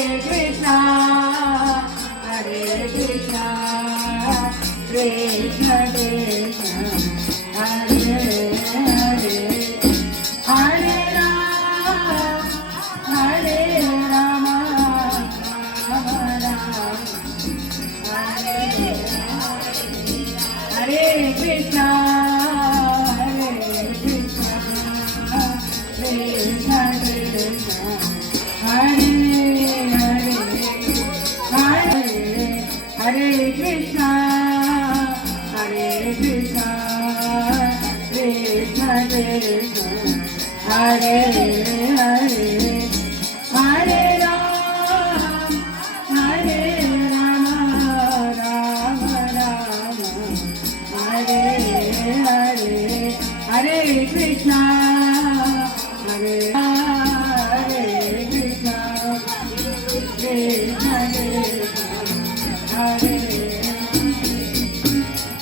Krishna, Hare Krishna, Krishna Krishna, Hare Hare, Hare Rama, Hare Rama, Rama Rama, Hare Hare Krishna, Hare Krishna, Krishna Krishna, Hare Hare, Hare Hare Krishna, Hare Krishna, Krishna Krishna, Hare Hare, Hare Ram, Hare Rama, Rama Rama, Hare Hare, Hare Krishna, Hare Hare Krishna, Krishna Krishna, Hare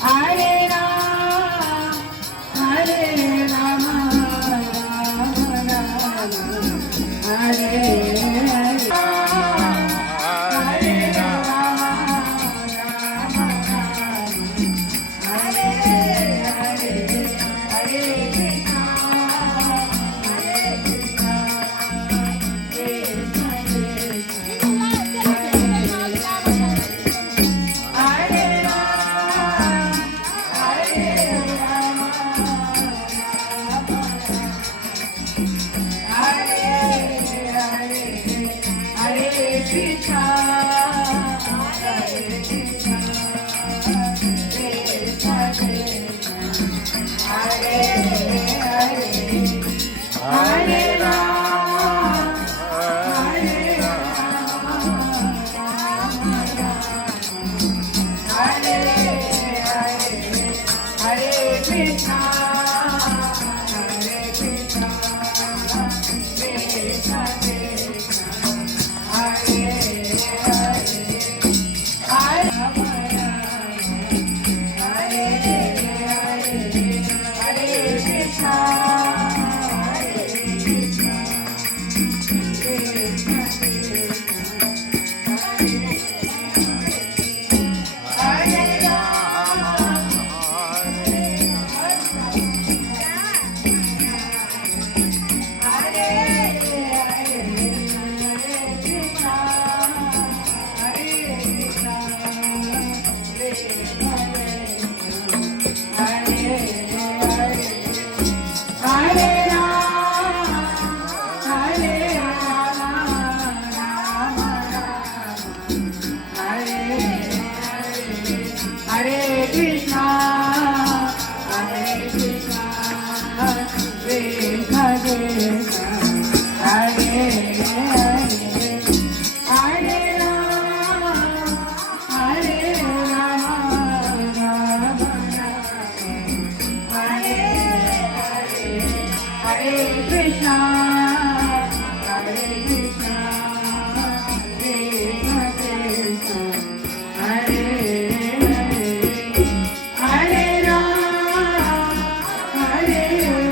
Hare Ram, Hare Rama, Rama Rama, Hare Hare, Hare Rama, Rama Rama, Hare Hare, Hare Krishna, Hare Krishna, Krishna Krishna, Hare Rama, Hare Rama, Hare Hare, Hare Krishna, Hare Krishna, Krishna Krishna, Hare Hare, Hare Rama, Hare Rama, Rama Rama, Hare Hare, Hare Krishna, Hare Krishna, Krishna Krishna, Hare Hare, Hare Rama, Hare Hare, Hare Krishna, Hare Krishna, Krishna Krishna, Hare Rama, Hare Hare, Hare Krishna, Hare Krishna, Krishna Krishna, Hare Hare, Hare Rama, Hare Rama, Rama Rama, Hare Hare, Hare Krishna, Hare Krishna, Krishna Krishna, Hare Hare, Hare Rama, Hare Rama, Rama Rama, Hare Hare, Hare Krishna, Hare Krishna, Krishna Krishna, Hare Hare, Hare Rama, Hare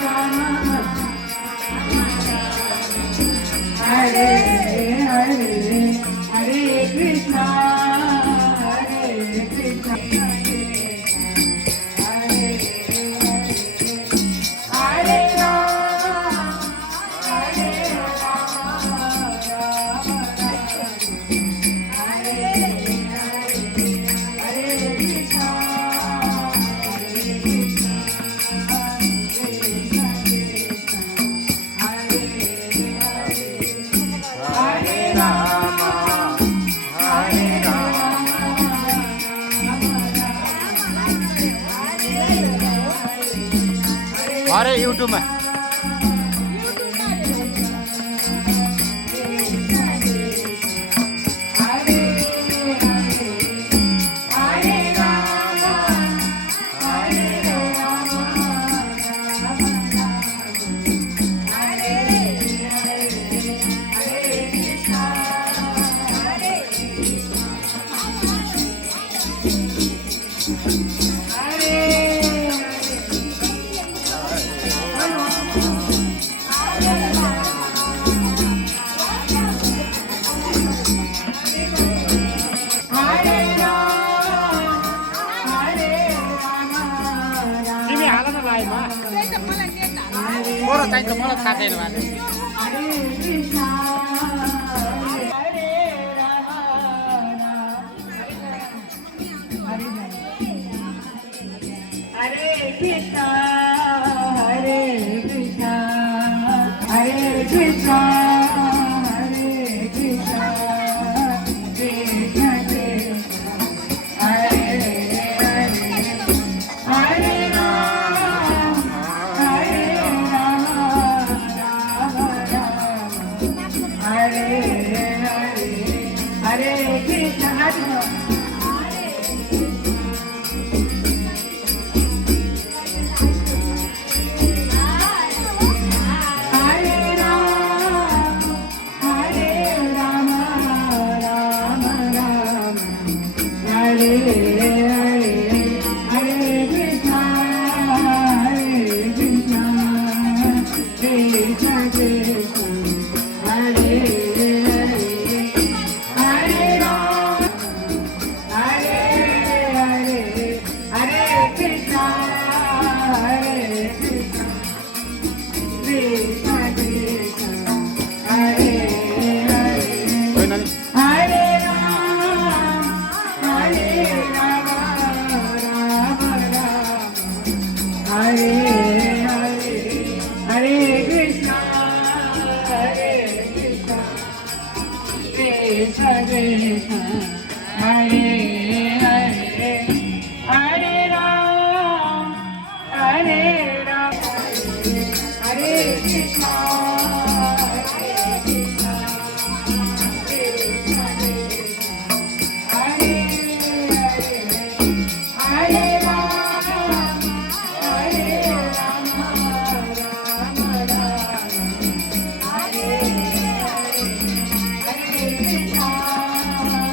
Rama, Hare Hare, Hare Krishna, Hare Krishna, Hare Hare, Hare Rama, Hare Rama, Rama Rama, Hare Hare, Hare Krishna, Hare Krishna, Krishna Krishna, Hare Hare, Hare Rama, Hare Rama, अरे YouTube में Hare Hare, Hare Rama, Hare Rama, Rama Rama, Hare Hare, Hare Krishna, Hare Krishna, Hare Hare, पोरं त्यांचं मला खाता येईल मला हरे कृष्णा हरे राम हरे कृष्णा हरे कृष्णा हरे कृष्णा हरे Krishna Krishna Krishna Hare Hare Hare Ram Ram Ram Hare Hare Hare Krishna Hare Hare Hare Krishna Hare Krishna Krishna Krishna Hare Hare Hare Ram Hare Hare Hare Krishna Hare Krishna Krishna Krishna Hare Hare होय ना रे? Hare Ram Hare Rama Rama Rama Hare Hare Hare Krishna Hare Krishna Krishna Krishna Hare Hare Hare Ram Hare Rama Hare Krishna Hare Krishna Krishna Krishna Hare Hare Hare Ram Hare Rama Rama Rama Hare Hare Hare Krishna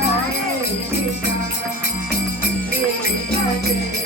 Hare Krishna Krishna Krishna